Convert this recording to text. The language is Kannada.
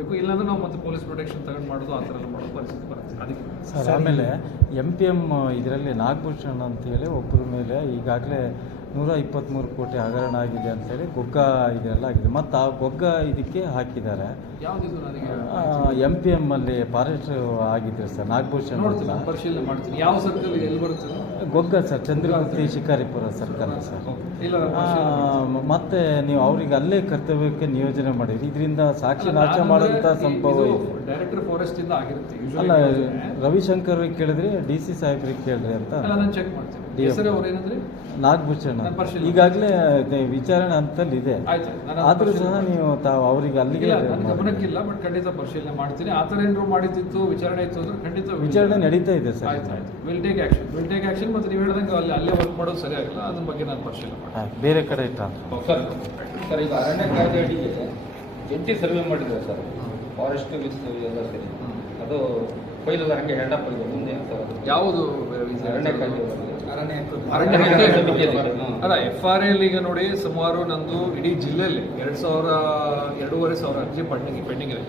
ಮಾಡಬೇಕು ಇಲ್ಲಾಂದ್ರೆ ನಾವು ಮತ್ತೆ ಪೊಲೀಸ್ ಪ್ರೊಟೆಕ್ಷನ್ ತಗೊಂಡು ಮಾಡೋದು ಆ ಥರ ಎಲ್ಲ ಮಾಡೋ ಪರಿಸ್ಥಿತಿ ಬರುತ್ತೆ. ಅದಕ್ಕೆ ಸರ್ ಆಮೇಲೆ ಎಂ ಪಿ ಎಂ ಇದರಲ್ಲಿ ನಾಗಭೂಷಣ್ ಅಂತೇಳಿ ಒಬ್ಬರ ಮೇಲೆ ಈಗಾಗಲೇ ನೂರ ಇಪ್ಪತ್ತ್ಮೂರು ಕೋಟಿ ಹಗರಣ ಆಗಿದೆ ಅಂತೇಳಿ ಗೊಗ್ಗ ಇದೆಲ್ಲ ಆಗಿದೆ. ಮತ್ತು ಆ ಗೊಗ್ಗ ಇದಕ್ಕೆ ಹಾಕಿದ್ದಾರೆ. ಎಂ ಪಿ ಎಂ ಅಲ್ಲಿ ಫಾರೆಸ್ಟ್ ಆಗಿದೆ ಸರ್ ನಾಗಭೂಷಣ್ ಪರಿಶೀಲನೆ ಮಾಡ್ತೀನಿ. ಯಾವ ಸರ್ಕಲ್ ಎಲ್ಲಿ ಬರುತ್ತೆ? Gogga sir Chandragutti Shikaripura circle sir. ಮತ್ತೆ ನೀವು ಅವ್ರಿಗೆ ಅಲ್ಲೇ ಕರ್ತವ್ಯಕ್ಕೆ ನಿಯೋಜನೆ ಮಾಡಿದ್ರಿ ಇದರಿಂದ ಸಾಕ್ಷಿ ನಾಶ ಮಾಡುವಂತ ಸಂಭವ ಇದೆ ಡೈರೆಕ್ಟರ್ ಫಾರೆಸ್ಟ್ ಇಂದ ಆಗಿರುತ್ತೆ. ಅಲ್ಲ ರವಿಶಂಕರ್ ಕೇಳಿದ್ರೆ ಡಿ ಸಿ ಸಾಹೇಬ್ರಿಗೆ ಕೇಳ್ರಿ ಅಂತ. ಚೆಕ್ ಮಾಡ್ತೀನಿ. ನಾಗಭೂಷಣ್ ಈಗಾಗಲೇ ವಿಚಾರಣೆ ಹಂತಲ್ಲಿ ಇದೆ. ಆದರೂ ಸಹ ನೀವು ತಾವು ಅವರಿಗೆ ಅಲ್ಲಿಗೆ ಗಮನಕ್ಕಿಲ್ಲ ಬಟ್ ಖಂಡಿತ ಪರಿಶೀಲನೆ ಮಾಡ್ತೀನಿ. ಆ ಥರ ಏನಾದ್ರು ಮಾಡಿದ್ದಿತ್ತು ವಿಚಾರಣೆ ಇತ್ತು ಅಂದ್ರೆ ಖಂಡಿತ ವಿಚಾರಣೆ ನಡೀತಾ ಇದೆ ಸರ್. ಆಯ್ತು ಆಯ್ತು. Will take action will take action ಮತ್ತೆ ನೀವು ಹೇಳ್ದಂಗೆ ಅಲ್ಲಿ ಅಲ್ಲೇ ವರ್ಕ್ ಮಾಡೋದು ಸರಿ ಆಗಿಲ್ಲ ಅದ್ರ ಬಗ್ಗೆ ನಾನು ಪರಿಶೀಲನೆ ಮಾಡ್ತೀನಿ. ಬೇರೆ ಕಡೆ ಟ್ರಾನ್ಸ್ಫರ್ ಸರ್ ಸರ್ ಈಗ ಅರಣ್ಯ ಕಾಯ್ದೆ ಅಡಿಗೆ ಜಂಟಿ ಸರ್ವೆ ಮಾಡಿದ್ದಾರೆ ಸರ್. ಫಾರೆಸ್ಟ್ ವಿತ್ ಎಲ್ಲ ಸರಿ. ಅದು ಫೈಲ್ ಎಲ್ಲ ಹಂಗೆ ಹೆಂಡಪ್ ಆಗಿದೆ ಮುಂದೆ ಸರ್ ಯಾವುದು ಅರಣ್ಯ ಕಾಯ್ದೆ ಅರಣ್ಯ ಅರಣ್ಯ. ಅಲ್ಲ ಎಫ್ ಆರ್ ಎಲ್ ಈಗ ನೋಡಿ ಸುಮಾರು ನಂದು ಇಡೀ ಜಿಲ್ಲೆಯಲ್ಲಿ ಎರಡು ಸಾವಿರ ಎರಡೂವರೆ ಸಾವಿರ ಅರ್ಜಿ ಪೆಂಡಿಂಗ್ ಪೆಂಡಿಂಗ್ ಇದೆ.